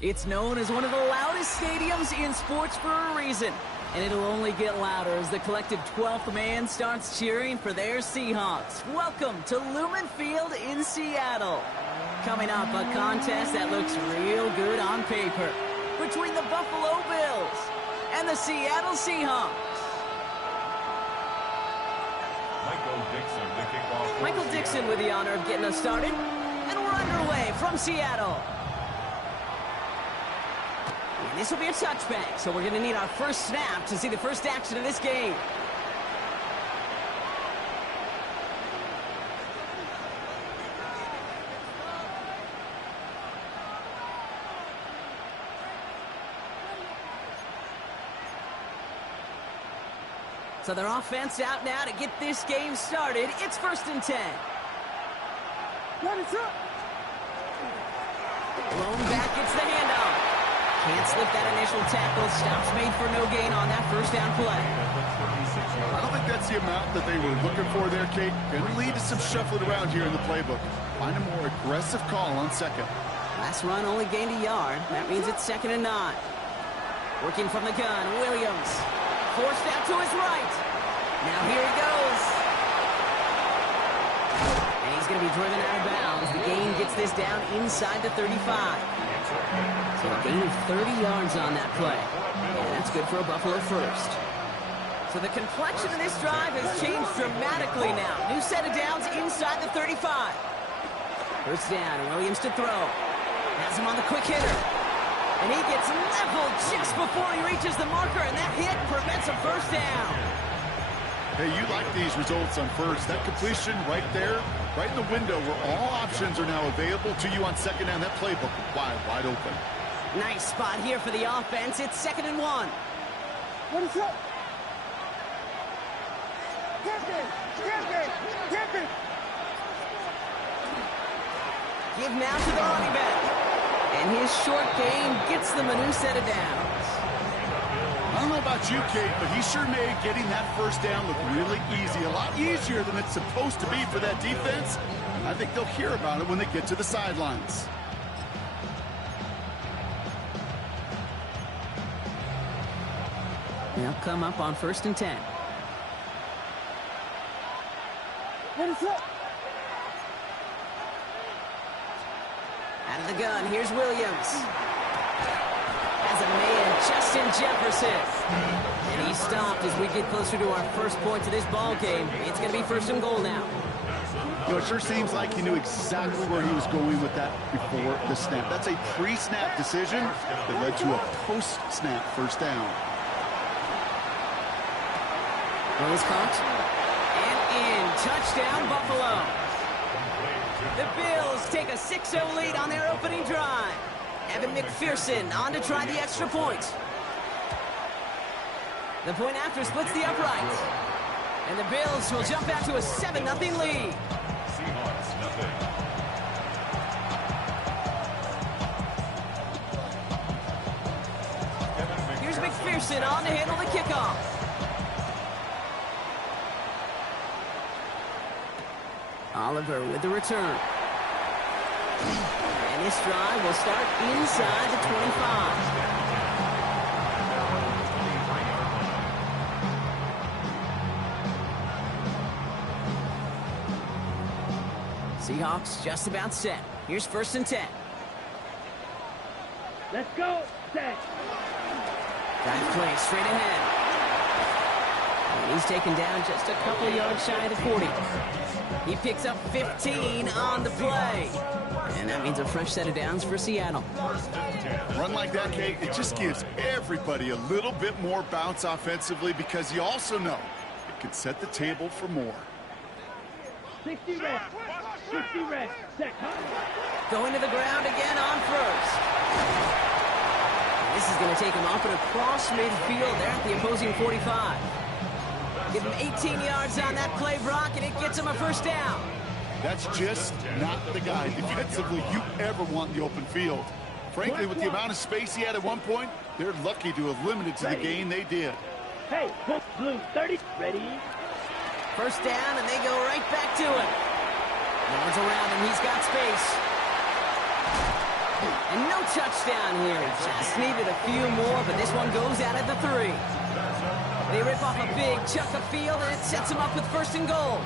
It's known as one of the loudest stadiums in sports for a reason. And it'll only get louder as the collective 12th man starts cheering for their Seahawks. Welcome to Lumen Field in Seattle. Coming up, a contest that looks real good on paper between the Buffalo Bills and the Seattle Seahawks. Michael Dixon with the honor of getting us started. And we're underway from Seattle. And this will be a touchback, so we're going to need our first snap to see the first action of this game. So their offense out now to get this game started. It's 1st and 10. What is up? Blown back, gets the handoff. Can't slip that initial tackle. Stops made for no gain on that first down play. I don't think that's the amount that they were looking for there, Kate. Going to lead to some shuffling around here in the playbook. Find a more aggressive call on second. Last run only gained a yard. That means it's 2nd and 9. Working from the gun, Williams. Forced out to his right. Now here he goes. And he's going to be driven out of bounds. The gain gets this down inside the 35. So a gain of 30 yards on that play. And that's good for a Buffalo first. So the complexion of this drive has changed dramatically now. New set of downs inside the 35. First down, Williams to throw. Has him on the quick hitter. And he gets leveled just before he reaches the marker, and that hit prevents a first down. Hey, you like these results on first. That completion right there, right in the window where all options are now available to you on second down. That playbook wide open. Nice spot here for the offense. It's 2nd and 1. What is up? Give now to the running back. And his short game gets them a new set of downs. I don't know about you, Kate, but he sure made getting that first down look really easy. A lot easier than it's supposed to be for that defense. I think they'll hear about it when they get to the sidelines. They'll come up on 1st and 10. What is up? Out of the gun, here's Williams. Has a man, Justin Jefferson. And he's stopped as we get closer to our first point of this ball game. It's going to be 1st and goal now. You know, it sure seems like he knew exactly where he was going with that before the snap. That's a pre-snap decision that led to a post-snap first down. Ball is caught. And in. Touchdown, Buffalo. The Bills take a 6-0 lead on their opening drive. Evan McPherson on to try the extra point. The point after splits the upright. And the Bills will jump out to a 7-0 lead. Here's McPherson on to handle the kickoff. Oliver with the return. And this drive will start inside the 25. Seahawks just about set. Here's 1st and 10. Let's go. Set. Drive play straight ahead. And he's taken down just a couple yards shy of the 40. He picks up 15 on the play. And that means a fresh set of downs for Seattle. Run like that, Kate, it just gives everybody a little bit more bounce offensively because you also know it can set the table for more. 60 reps. 60 reps. Set. Going to the ground again on first. And this is going to take him off and across midfield there at the opposing 45. Give him 18 yards on that play, Brock, and it gets him a first down. That's just not the guy defensively you ever want in the open field. Frankly, with the amount of space he had at one point, they're lucky to have limited to the gain they did. Hey, blue 30. Ready? First down, and they go right back to it. Yards around him, he's got space. And no touchdown here. Just needed a few more, but this one goes out at the 3. They rip off a big chunk of field, and it sets them up with 1st and goal.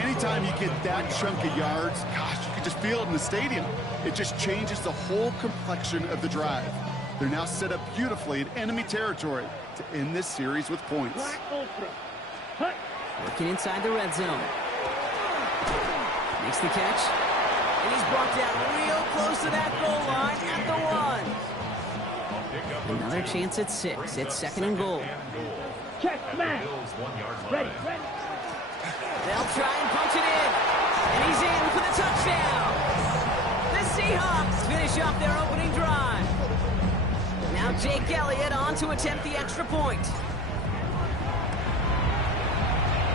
Anytime you get that chunk of yards, gosh, you can just feel it in the stadium. It just changes the whole complexion of the drive. They're now set up beautifully in enemy territory to end this series with points. Working inside the red zone. Makes the catch. And he's brought down real close to that goal line at the 1. Another chance at 6. It's 2nd and goal. Check, man. Ready. They'll try and punch it in. And he's in for the touchdown. The Seahawks finish off their opening drive. Now Jake Elliott on to attempt the extra point.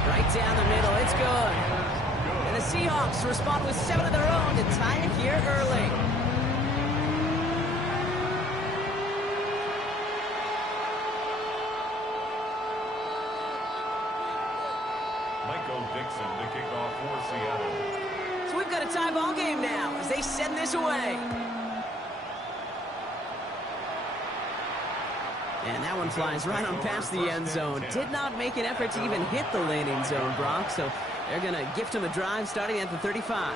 Right down the middle. It's good. And the Seahawks respond with 7 of their own to tie it here early. Dixon to kick off for Seattle. So we've got a tie ball game now as they send this away. And that one flies right on past the end zone. Did not make an effort to even hit the landing zone, Brock. So they're going to gift him a drive starting at the 35.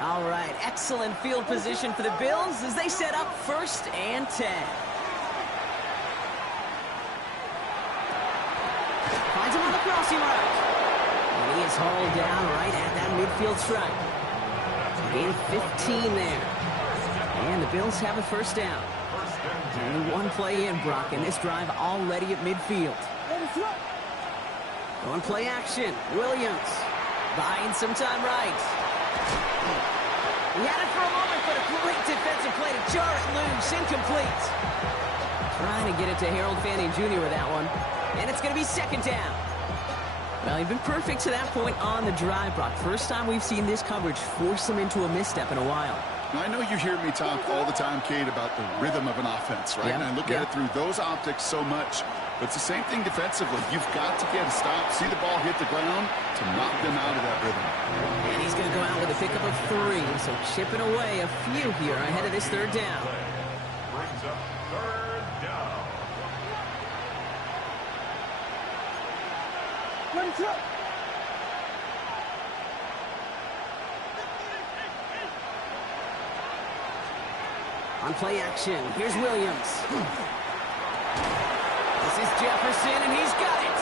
All right, excellent field position for the Bills as they set up 1st and 10. Finds him on the crossing route. He is hauled down right at that midfield stripe. Gain of 15 there. And the Bills have a 1st down. Only 1 play in, Brock, and this drive already at midfield. Going play action. Williams buying some time right. He had it for a moment, but a great defensive play to jar it loose. Incomplete. Trying to get it to Harold Fanning Jr. with that one. And it's going to be 2nd down. Well, he's been perfect to that point on the drive, Brock. First time we've seen this coverage force him into a misstep in a while. I know you hear me talk all the time, Kate, about the rhythm of an offense, right? Yep. And I look at it through those optics so much. But it's the same thing defensively. You've got to get a stop, see the ball hit the ground to knock them out of that rhythm. And he's going to go out with a pickup of 3. So chipping away a few here ahead of this 3rd down. Brings up 3rd down. On play action, here's Williams. This is Jefferson, and he's got it.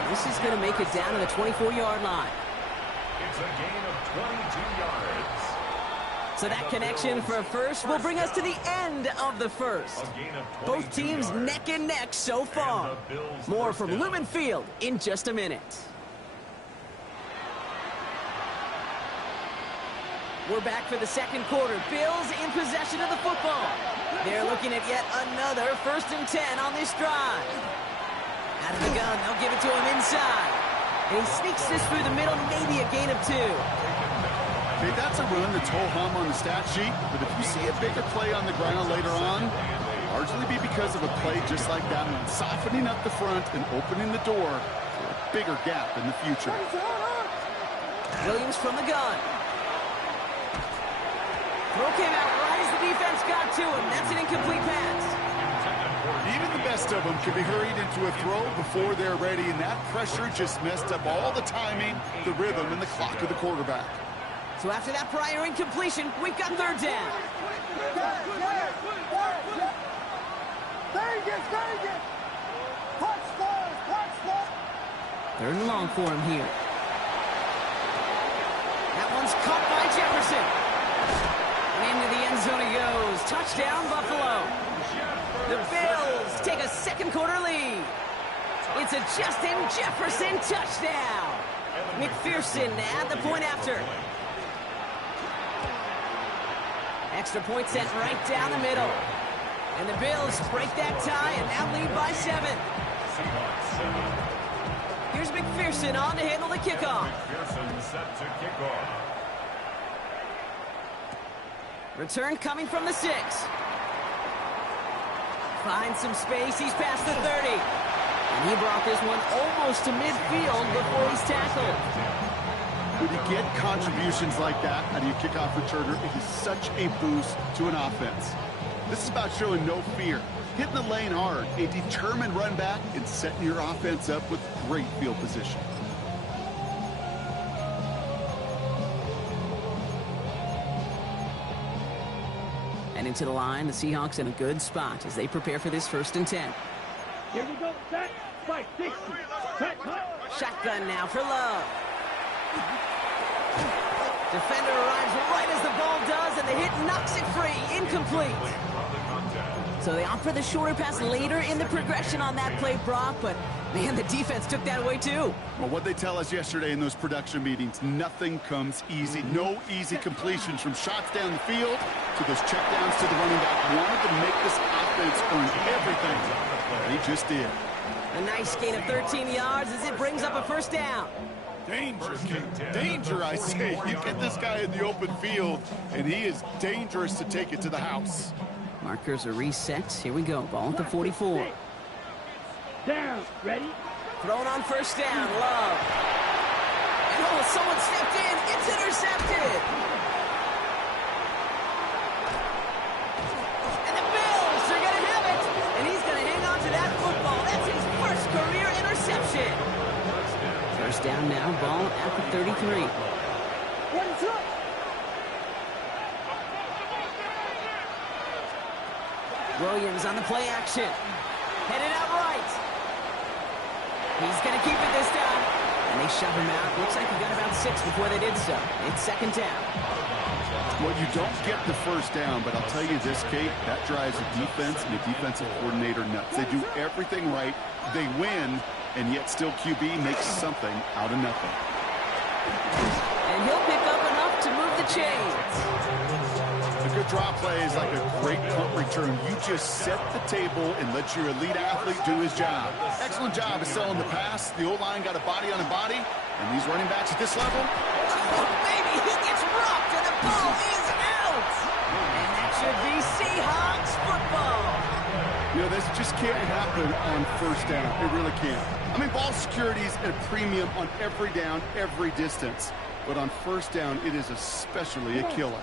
And this is going to make it down to the 24-yard line. It's a gain of 22 yards. So that connection for a 1st will bring us to the end of the 1st. Both teams neck and neck so far. More from Lumen Field in just a minute. We're back for the 2nd quarter. Bills in possession of the football. They're looking at yet another 1st and 10 on this drive. Out of the gun, they'll give it to him inside. And he sneaks this through the middle, maybe a gain of 2. Okay, that's a run that's ho-hum on the stat sheet, but if you see a bigger play on the ground later on, it'll largely be because of a play just like that one, softening up the front and opening the door for a bigger gap in the future. Williams from the gun. Throw came out right as the defense got to him. That's an incomplete pass. Even the best of them can be hurried into a throw before they're ready, and that pressure just messed up all the timing, the rhythm, and the clock of the quarterback. So after that prior incompletion, we've got 3rd down. Third and long for him here. That one's caught by Jefferson. Into the end zone he goes. Touchdown, Buffalo. The Bills take a 2nd quarter lead. It's a Justin Jefferson touchdown. McPherson at the point after. Extra point sent right down the middle. And the Bills break that tie and now lead by 7. Here's McPherson on to handle the kickoff. McPherson set to kick off. Return coming from the 6. Finds some space. He's past the 30. And he brought this one almost to midfield before he's tackled. When you get contributions like that out of your kickoff returner, it is such a boost to an offense. This is about showing no fear, hitting the lane hard, a determined run back, and setting your offense up with great field position. And into the line, the Seahawks in a good spot as they prepare for this 1st and 10. Here we go. Set. Spike. 60. Shotgun now for Love. Defender arrives right as the ball does, and the hit knocks it free. Incomplete. So they opt for the shorter pass later in the progression on that play, Brock, but man, the defense took that away too. Well, what they tell us yesterday in those production meetings, nothing comes easy. No easy completions from shots down the field to those checkdowns to the running back. Wanted to make this offense earn everything. They just did. A nice gain of 13 yards as it brings up a 1st down. Danger, danger, I say. You get this guy in the open field, and he is dangerous to take it to the house. Markers are reset. Here we go. Ball at the 44. Down. Ready? Thrown on 1st down. Love. And oh, someone stepped in. It's intercepted. And the Bills are going to have it. And he's going to hang on to that football. That's his 1st career interception. 1st down now. Ball at the 33. What is up? Williams on the play action. Headed out right. He's going to keep it this time. And they shove him out. Looks like he got about 6 before they did so. It's 2nd down. Well, you don't get the 1st down, but I'll tell you this, Kate, that drives a defense and a defensive coordinator nuts. They do everything right. They win, and yet still QB makes something out of nothing. And he'll pick up enough to move the chains. A good draw play is like a great punt return. You just set the table and let your elite athlete do his job. Excellent job of selling the pass. The O-line got a body on a body. And these running backs at this level. Oh, baby, he gets rocked and the ball is out. And that should be Seahawks football. You know, this just can't happen on 1st down. It really can't. I mean, ball security is at a premium on every down, every distance. But on 1st down, it is especially a killer.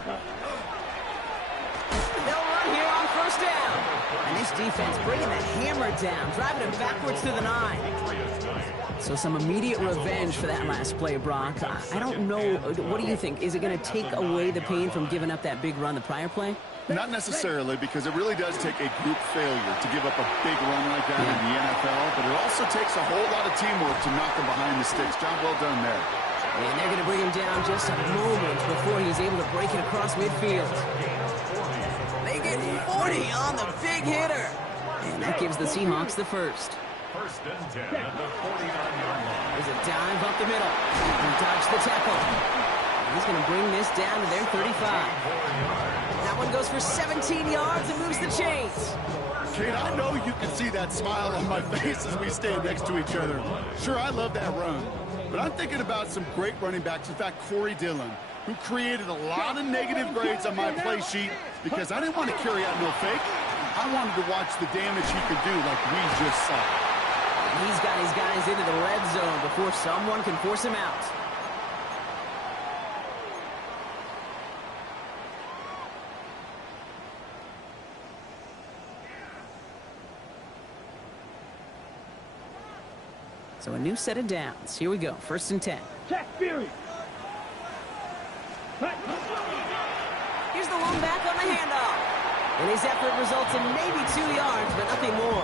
They'll run here on 1st down. And this defense bringing the hammer down, driving him backwards to the 9. So some immediate revenge for that last play, Brock. I don't know. What do you think? Is it going to take away the pain from giving up that big run the prior play? Not necessarily, because it really does take a group failure to give up a big run like that in the NFL. But it also takes a whole lot of teamwork to knock him behind the sticks. Job well done there. And they're going to bring him down just a moment before he's able to break it across midfield. They get 40 on the big hitter. And that gives the Seahawks the 1st. 1st and 10 at the 49-yard line. There's a dive up the middle. He dodged the tackle. He's going to bring this down to their 35. That one goes for 17 yards and moves the chains. Kate, I know you can see that smile on my face as we stand next to each other. Sure, I love that run. But I'm thinking about some great running backs. In fact, Corey Dillon, who created a lot of negative grades on my play sheet because I didn't want to carry out no fake. I wanted to watch the damage he could do like we just saw. He's got his guys into the red zone before someone can force him out. So a new set of downs. Here we go. 1st and 10. Check Fury. Here's the lone back on the handoff. And his effort results in maybe 2 yards, but nothing more.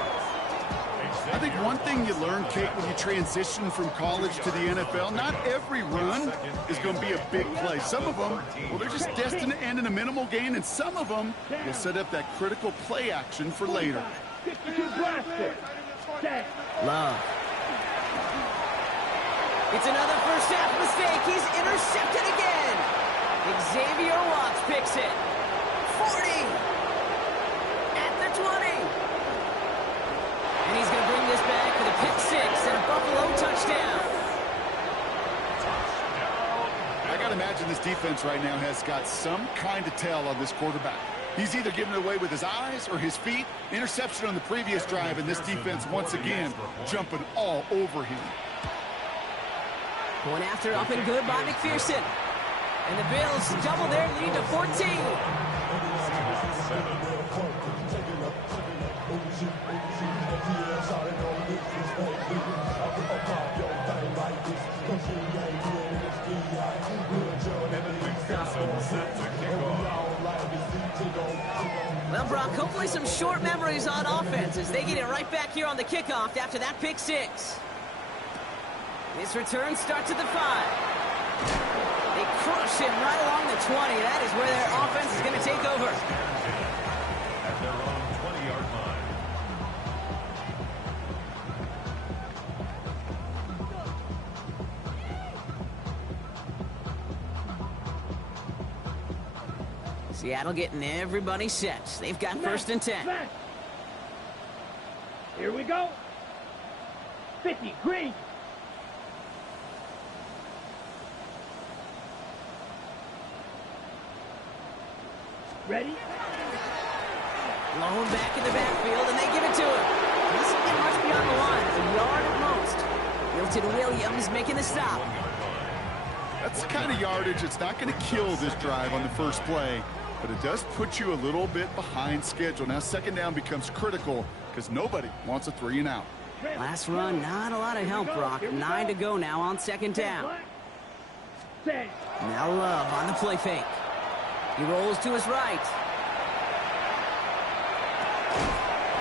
I think one thing you learn, Kate, when you transition from college to the NFL, not every run is going to be a big play. Some of them, well, they're just destined to end in a minimal gain, and some of them will set up that critical play action for later. 52 blaster. Set. Love. It's another first half mistake. He's intercepted again. Xavier Watts picks it. 40. At the 20. And he's going to bring this back with a pick 6 and a Buffalo touchdown. I got to imagine this defense right now has got some kind of tell on this quarterback. He's either giving it away with his eyes or his feet. Interception on the previous drive, and this defense once again jumping all over him. Point after up and good by McPherson. And the Bills double their lead to 14. Well, Brock, hopefully some short memories on offense as they get it right back here on the kickoff after that pick six. This return starts at the 5. They crush him right along the 20. That is where their offense is going to take over. At their own 20-yard line. Seattle getting everybody set. They've got first and 10. Here we go. 50, green. Ready? Blown back in the backfield, and they give it to him. He doesn't get much beyond the line, a yard at most. Milton Williams making the stop. That's the kind of yardage that's not going to kill this drive on the first play, but it does put you a little bit behind schedule. Now second down becomes critical because nobody wants a 3 and out. Last run, not a lot of help, Brock. 9 to go now on second down. Now Love on the play fake. He rolls to his right.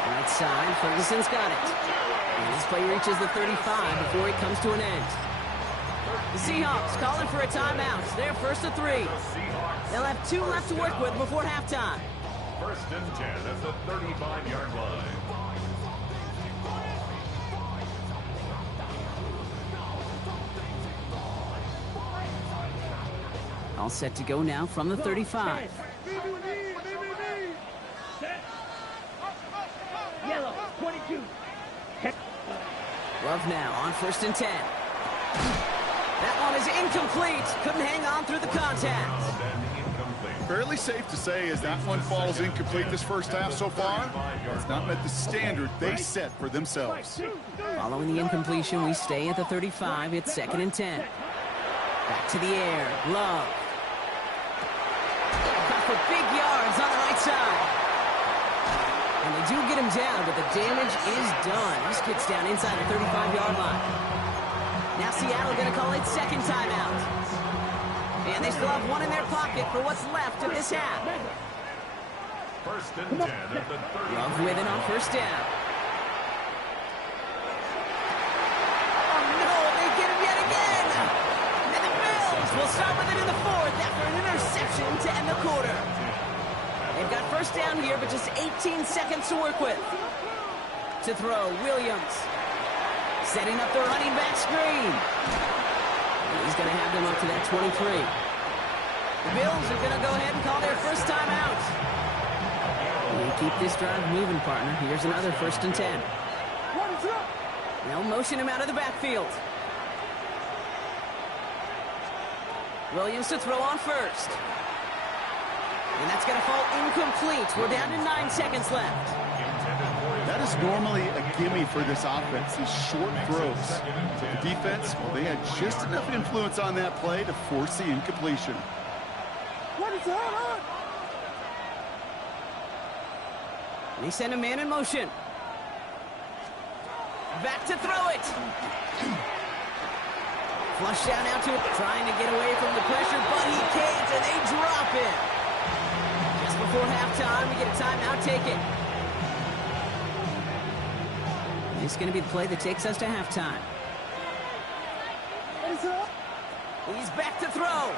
Right side, Ferguson's got it. And this play reaches the 35 before it comes to an end. The Seahawks calling for a timeout. They're first to 3. They'll have 2 left to work with before halftime. First and 10 at the 35-yard line. All set to go now from the 35. Yellow, 22. Love now on first and 10. That one is incomplete. Couldn't hang on through the contact. Fairly safe to say as that one falls incomplete this first half so far, it's not met the standard they set for themselves. Following the incompletion, we stay at the 35. It's second and 10. Back to the air. Love. Got for big yards on the right side. And they do get him down, but the damage is done. This gets down inside the 35-yard line. Now Seattle going to call it second timeout. And they still have one in their pocket for what's left of this half. First and 10 at the 30. Love with it on first down. Oh no, they get him yet again. And the Bills will start with it in the 4th after an interception to end the quarter. They've got first down here, but just 18 seconds to work with. To throw, Williams. Setting up the running back screen. And he's going to have them up to that 23. The Bills are going to go ahead and call their first timeout. We keep this drive moving, partner. Here's another first and 10. They'll motion him out of the backfield. Williams to throw on first. And that's going to fall incomplete. We're down to 9 seconds left. That is normally a gimme for this offense, these short throws. The defense, well, they had just enough influence on that play to force the incompletion. They send a man in motion. Back to throw it. Flush down out to it, trying to get away from the pressure, but he can't, and they drop him. Just before halftime, we get a timeout taken. This is going to be the play that takes us to halftime. He's back to throw.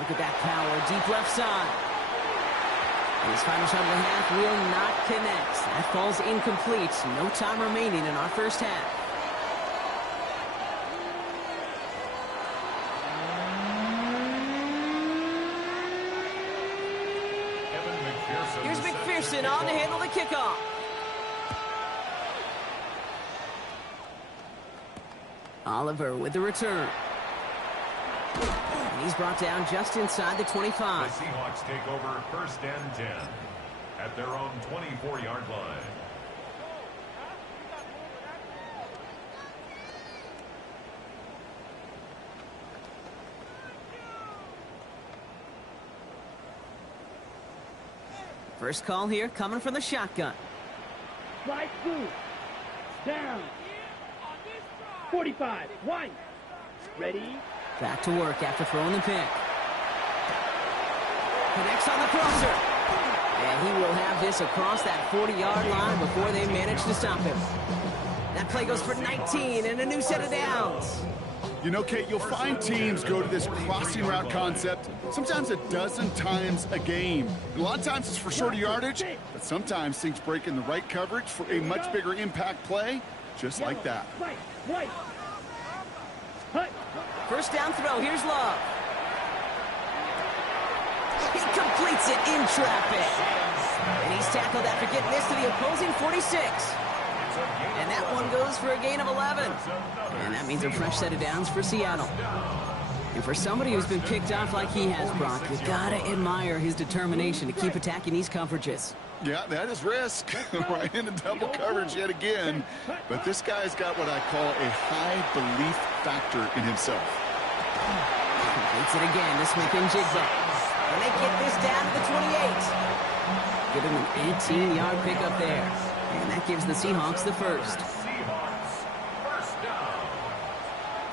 Look at that power, deep left side. And his final shot of the half will not connect. That falls incomplete. No time remaining in our first half. Here's McPherson on to handle the kickoff. Oliver with the return. And he's brought down just inside the 25. The Seahawks take over first and 10 at their own 24-yard line. First call here coming from the shotgun. Slide through. Down. 45. One. Ready. Back to work after throwing the pick. Connects on the crosser. And he will have this across that 40-yard line before they manage to stop him. That play goes for 19 and a new set of downs. You know, Kate, you'll find teams go to this crossing route concept sometimes a dozen times a game. A lot of times it's for shorter yardage, but sometimes things break in the right coverage for a much bigger impact play, just like that. First down throw, here's Love. He completes it in traffic. And he's tackled after getting this to the opposing 46. And that one goes for a gain of 11. And that means a fresh set of downs for Seattle. And for somebody who's been picked off like he has, Brock, you gotta admire his determination to keep attacking these coverages. Yeah, that is risk. Right into double coverage yet again. But this guy's got what I call a high belief factor in himself. Completes it again to Smith and Jigba. And they get this down to the 28. Give him an 18-yard pickup there. And that gives the Seahawks the first. Seahawks, first down.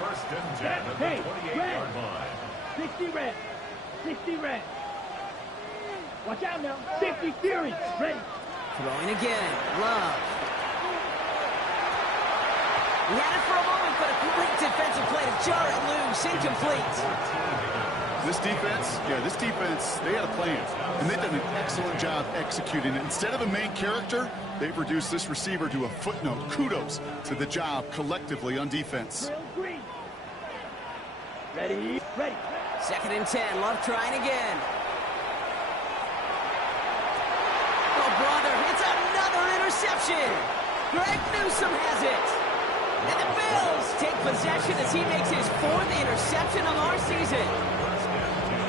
First and 10 at the 28-yard line. 60 red. 60 red. Watch out now. 50 Fury. Ready. Throwing again. Love. He had it for a moment, but a great defensive play to jar it loose. Incomplete. This defense, they had a plan, and they've done an excellent job executing it. Instead of a main character, they've reduced this receiver to a footnote. Kudos to the job collectively on defense. Ready. Ready. Second and 10. Love trying again. Oh, brother, it's another interception. Greg Newsome has it. And the Bills take possession as he makes his 4th interception of our season.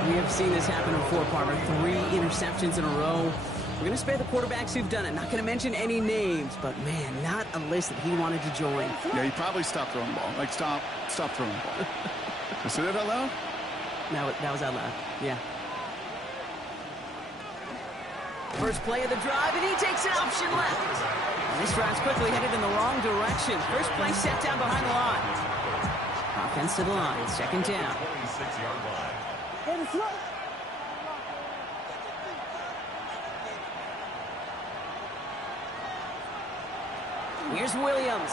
We have seen this happen before, partner. 3 interceptions in a row. We're going to spare the quarterbacks who've done it. Not going to mention any names, but, man, not a list that he wanted to join. Yeah, he probably stopped throwing the ball. Like, stop throwing the ball. You say that out loud? No, that was out loud. Yeah. First play of the drive, and he takes an option left. And this drive's quickly headed in the wrong direction. First play set down behind the line. Offense to the line. Second down. 26-yard line. Here's Williams.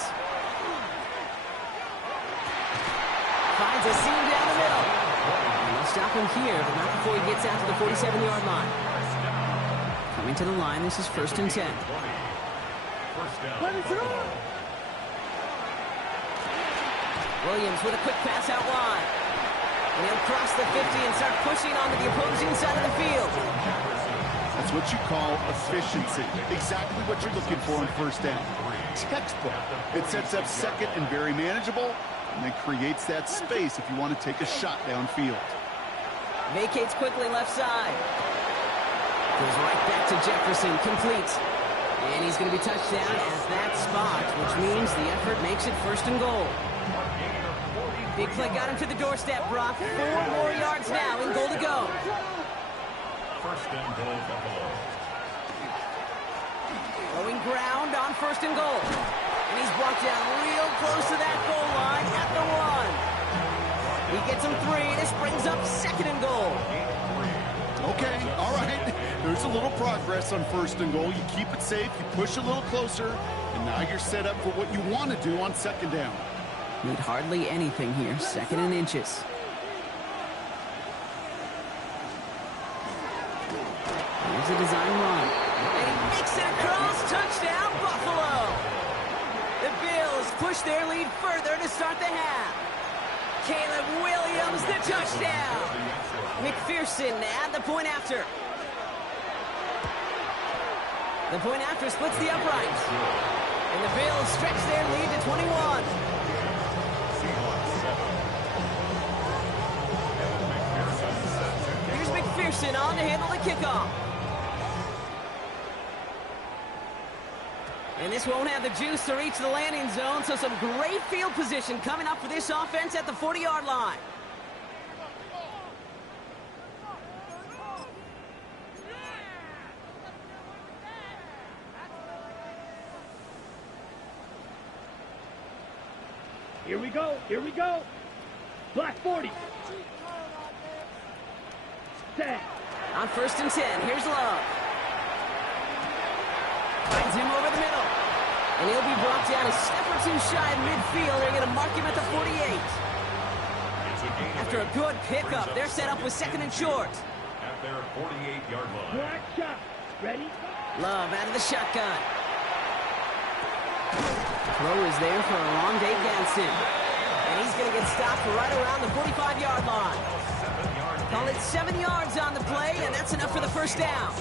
Finds a seam down the middle. And they'll stop him here, but not before he gets out to the 47-yard line. Coming to the line, this is first and 10. Williams with a quick pass out wide. And he'll cross the 50 and start pushing onto the opposing side of the field. That's what you call efficiency. Exactly what you're looking for on first down. Textbook. It sets up second and very manageable, and then creates that space if you want to take a shot downfield. Vacates quickly left side. Goes right back to Jefferson, complete. And he's going to be touched down as that spot, which means the effort makes it first and goal. Big play got him to the doorstep, Brock. 4 more yards now and goal to go. First and goal for Buffalo. Going ground on first and goal. And he's brought down real close to that goal line at the 1. He gets him 3. This brings up second and goal. Okay, all right. There's a little progress on first and goal. You keep it safe, you push a little closer, and now you're set up for what you want to do on second down. Need hardly anything here. Second and inches. Here's a design run. And he makes it across. Touchdown, Buffalo. The Bills push their lead further to start the half. Caleb Williams, the touchdown. McPherson at the point after. The point after splits the uprights. And the Bills stretch their lead to 21. Here's McPherson on to handle the kickoff. And this won't have the juice to reach the landing zone, so some great field position coming up for this offense at the 40-yard line. Here we go. Here we go. Black 40. Set. On 1st and 10, here's Love. Finds him over the middle. And he'll be brought down a step or two shy of midfield. They're going to mark him at the 48. After a good pickup, they're set up with 2nd and short. At their 48-yard line. Black shot. Ready? Love out of the shotgun. Throw is there for a long day against him. And he's going to get stopped right around the 45-yard line. Call it 7 yards on the play, and that's enough for the first down.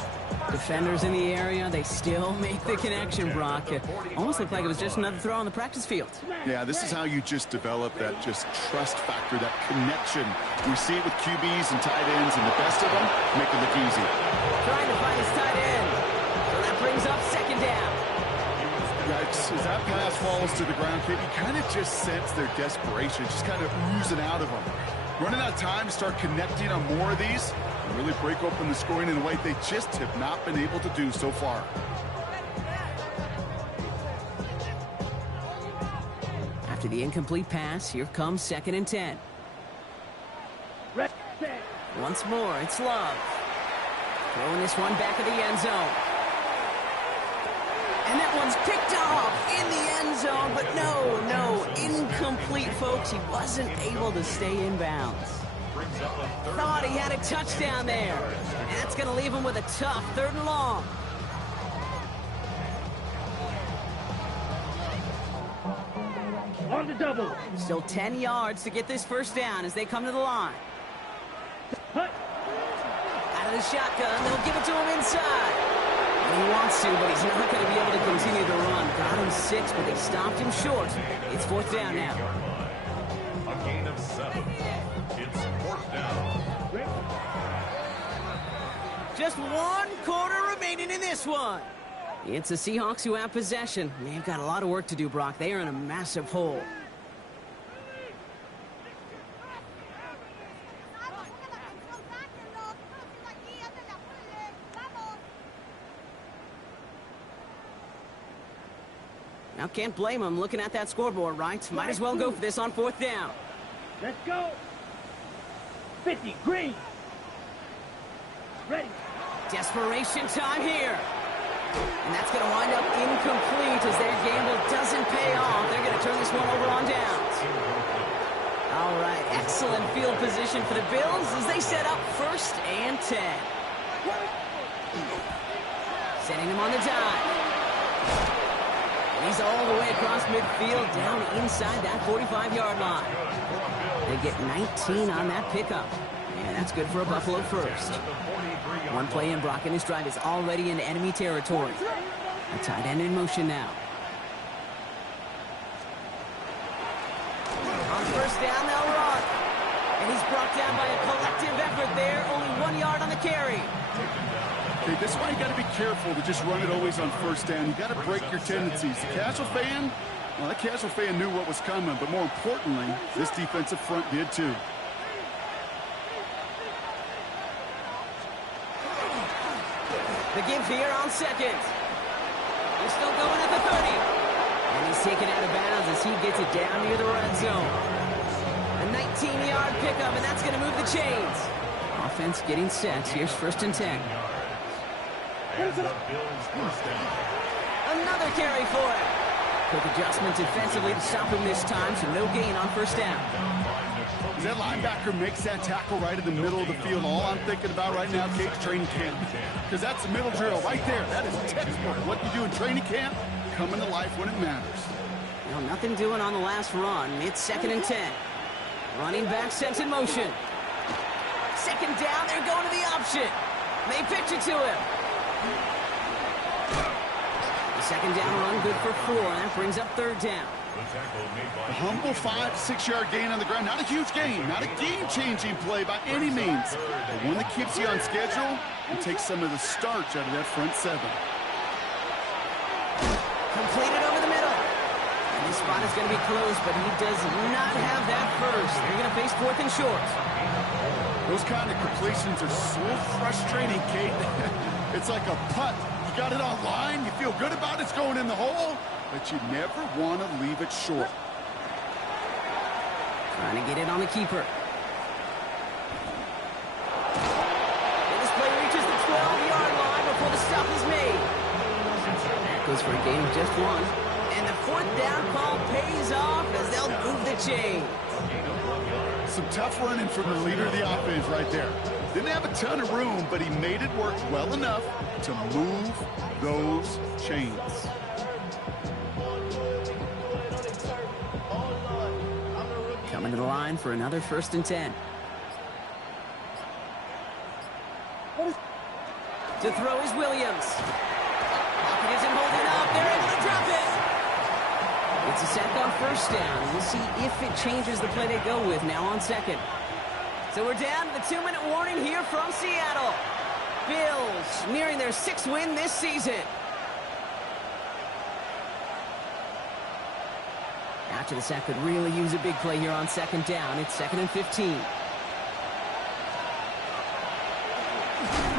Defenders in the area, they still make the connection, Brock. It almost looked like it was just another throw on the practice field. Yeah, this is how you just develop that just trust factor, that connection. We see it with QBs and tight ends, and the best of them make it look easy. Trying to find his tight end. So that brings up 2nd down. Yeah, as that pass falls to the ground, kid, you kind of just sense their desperation, just kind of oozing out of them. Running out of time to start connecting on more of these and really break open the scoring in a way they just have not been able to do so far. After the incomplete pass, here comes 2nd and 10. Once more, it's Love. Throwing this one back of the end zone. And that one's picked off in the end zone, but no, incomplete, folks. He wasn't able to stay in bounds. Thought he had a touchdown there. And that's going to leave him with a tough 3rd and long. On the double. Still 10 yards to get this first down as they come to the line. Hut. Out of the shotgun, they'll give it to him inside. And he wants to, but he's not going to be able to continue the run. Got him 6, but they stopped him short. It's 4th down now. A gain of 7. It's 4th down. Just 1 quarter remaining in this one. It's the Seahawks who have possession. They've got a lot of work to do, Brock. They are in a massive hole. Now, can't blame him looking at that scoreboard, right? Might as well go for this on 4th down. Let's go. 50, green. Ready. Desperation time here. And that's going to wind up incomplete as their gamble doesn't pay off. They're going to turn this one over on downs. All right, excellent field position for the Bills as they set up 1st and 10. Setting them on the dime. He's all the way across midfield, down inside that 45-yard line. They get 19 on that pickup. And that's good for a Buffalo first. One play in, Brock, and his drive is already in enemy territory. A tight end in motion now. On 1st down, they'll run. And he's brought down by a collective effort there. Only 1 yard on the carry. Okay, this is why you got to be careful to just run it always on 1st down. You got to break your tendencies. The casual fan, well, that casual fan knew what was coming, but more importantly, this defensive front did too. The give here on 2nd. He's still going at the 30. And he's taken out of bounds as he gets it down near the red zone. A 19-yard pickup, and that's going to move the chains. Offense getting set. Here's 1st and 10. Another carry for him. Quick adjustment defensively to stop him this time, so no gain on 1st down. That linebacker makes that tackle right in the middle of the field. All I'm thinking about right now, Kate, training camp. Because that's the middle drill right there. That is textbook. What you do in training camp, coming to life when it matters. Well, nothing doing on the last run. It's 2nd and 10. Running back sent in motion. 2nd down, they're going to the option. They pitch it to him. The 2nd down run good for 4, and that brings up 3rd down. A humble 5-6 yard gain on the ground. Not a huge gain, not a game-changing play by any means, but one that keeps you on schedule and takes some of the starch out of that front 7. Completed over the middle. And this spot is going to be close, but he does not have that first. They're going to face 4th and short. Those kind of completions are so frustrating, Kate. It's like a putt. You got it on line, you feel good about it's going in the hole, but you never want to leave it short. Trying to get it on the keeper. And this play reaches the 12-yard line before the stop is made. That goes for a gain of just one. And the fourth down call pays off as they'll move the chain. Some tough running from the leader of the offense right there. Didn't have a ton of room, but he made it work well enough to move those chains. Coming to the line for another 1st and 10. To throw is Williams. Pocket isn't holding up. They're able to drop it. It's a sack on 1st down. We'll see if it changes the play they go with now on 2nd. So we're down to the 2-minute warning here from Seattle. Bills nearing their 6th win this season. After the sack could really use a big play here on 2nd down. It's 2nd and 15.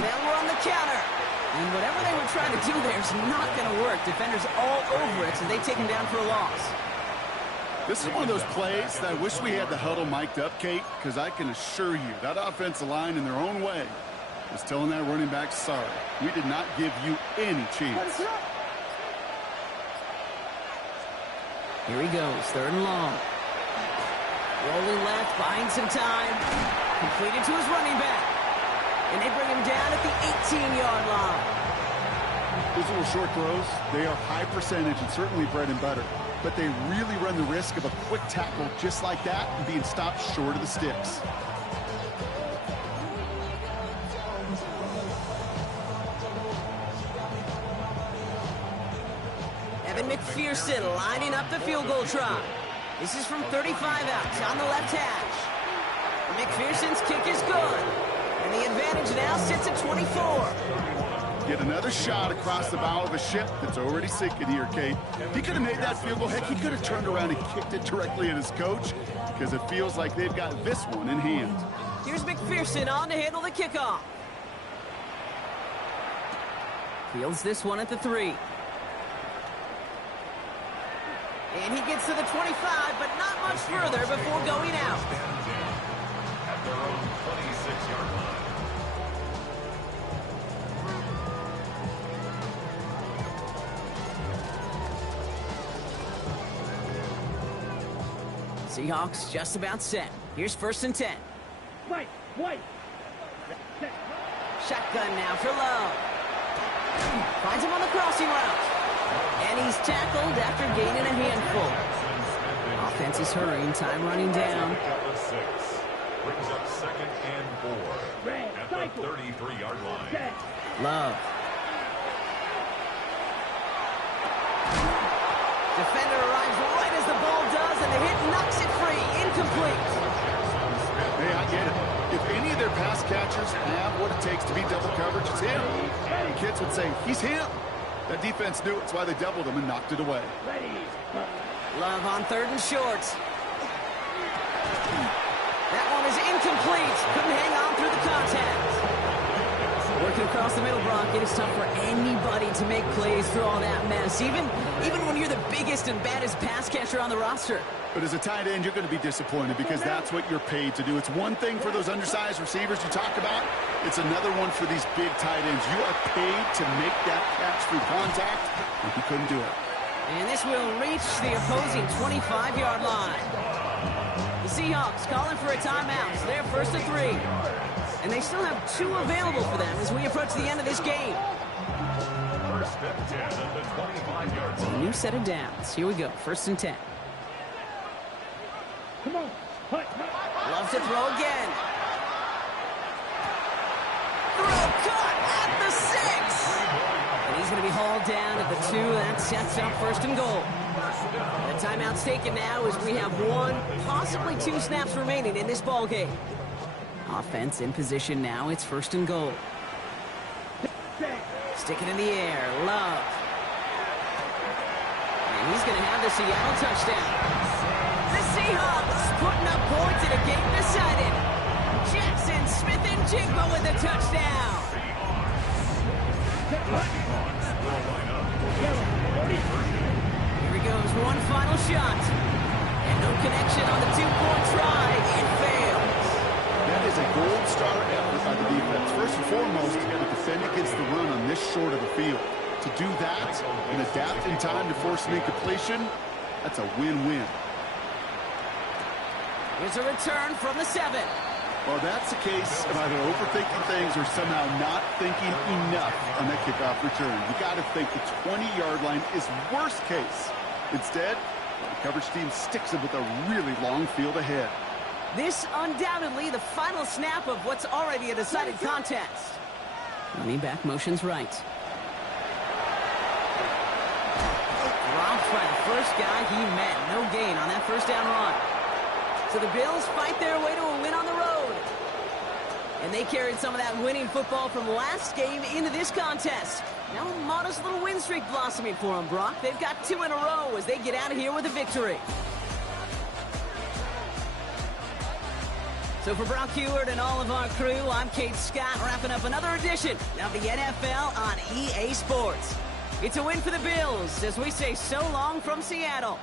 Now we're on the counter. And whatever they were trying to do there is not going to work. Defenders all over it, so they take him down for a loss. This is one of those plays that I wish we had the huddle mic'd up, Kate, because I can assure you that offensive line in their own way was telling that running back, sorry, we did not give you any chance. Here he goes, 3rd and long. Rolling left, buying some time. Completed to his running back. And they bring him down at the 18-yard line. Those little short throws, they are high percentage and certainly bread and butter. But they really run the risk of a quick tackle just like that and being stopped short of the sticks. Evan McPherson lining up the field goal try. This is from 35 out on the left hash. McPherson's kick is good. And the advantage now sits at 24. Get another shot across the bow of a ship that's already sinking here, Kate. He could have made that field goal. Heck, he could have turned around and kicked it directly at his coach because it feels like they've got this one in hand. Here's McPherson on to handle the kickoff. Fields this one at the 3. And he gets to the 25, but not much further before going out. At their own 26-yard line. Seahawks just about set. Here's 1st and 10. White. Shotgun now for Love. Finds him on the crossing route. And he's tackled after gaining a handful. Offense is hurrying, time running down. Brings up 2nd and 4 at the 33-yard line. Love. Defender arrives right as the ball does, and the hit knocks it free. Incomplete. Hey, I get it. If any of their pass catchers have what it takes to be double coverage, it's him. And kids would say, he's him. That defense knew it's why they doubled him and knocked it away. Love on 3rd and short. That one is incomplete. Couldn't hang on through the contact. Working across the middle, Brock, it is tough for anybody to make plays through all that mess, even when you're the biggest and baddest pass catcher on the roster. But as a tight end, you're going to be disappointed because that's what you're paid to do. It's one thing for those undersized receivers you talk about. It's another one for these big tight ends. You are paid to make that catch through contact, and he couldn't do it. And this will reach the opposing 25-yard line. The Seahawks calling for a timeout. So they're 1st and 3. And they still have 2 available for them as we approach the end of this game. 1st and 10 at the 25-yard line. A new set of downs. Here we go. 1st and 10. Come on. Loves to throw again. Throw caught at the 6. And he's going to be hauled down at the 2. That sets up 1st and goal. The timeout's taken now as we have 1, possibly 2 snaps remaining in this ball game. Offense in position now. It's 1st and goal. Stick it in the air. Love. And he's going to have the Seattle touchdown. The Seahawks putting up points in a game decided. Jackson Smith-Njigba with the touchdown. Here he goes, one final shot. And no connection on the two-point try. It fails. That is a gold star effort by the defense. First and foremost, to defend against the run on this short of a field. To do that and adapt in time to force an incompletion, that's a win-win. Here's a return from the 7. Well, that's the case of either overthinking things or somehow not thinking enough on that kickoff return. You got to think the 20-yard line is worst case. Instead, the coverage team sticks it with a really long field ahead. This undoubtedly the final snap of what's already a decided contest. Running back motions right. Dropped by the first guy he met. No gain on that first down run. So the Bills fight their way to a win on the road. And they carried some of that winning football from last game into this contest. Now a modest little win streak blossoming for them, Brock. They've got 2 in a row as they get out of here with a victory. So for Brock Heward and all of our crew, I'm Kate Scott, wrapping up another edition of the NFL on EA Sports. It's a win for the Bills as we say so long from Seattle.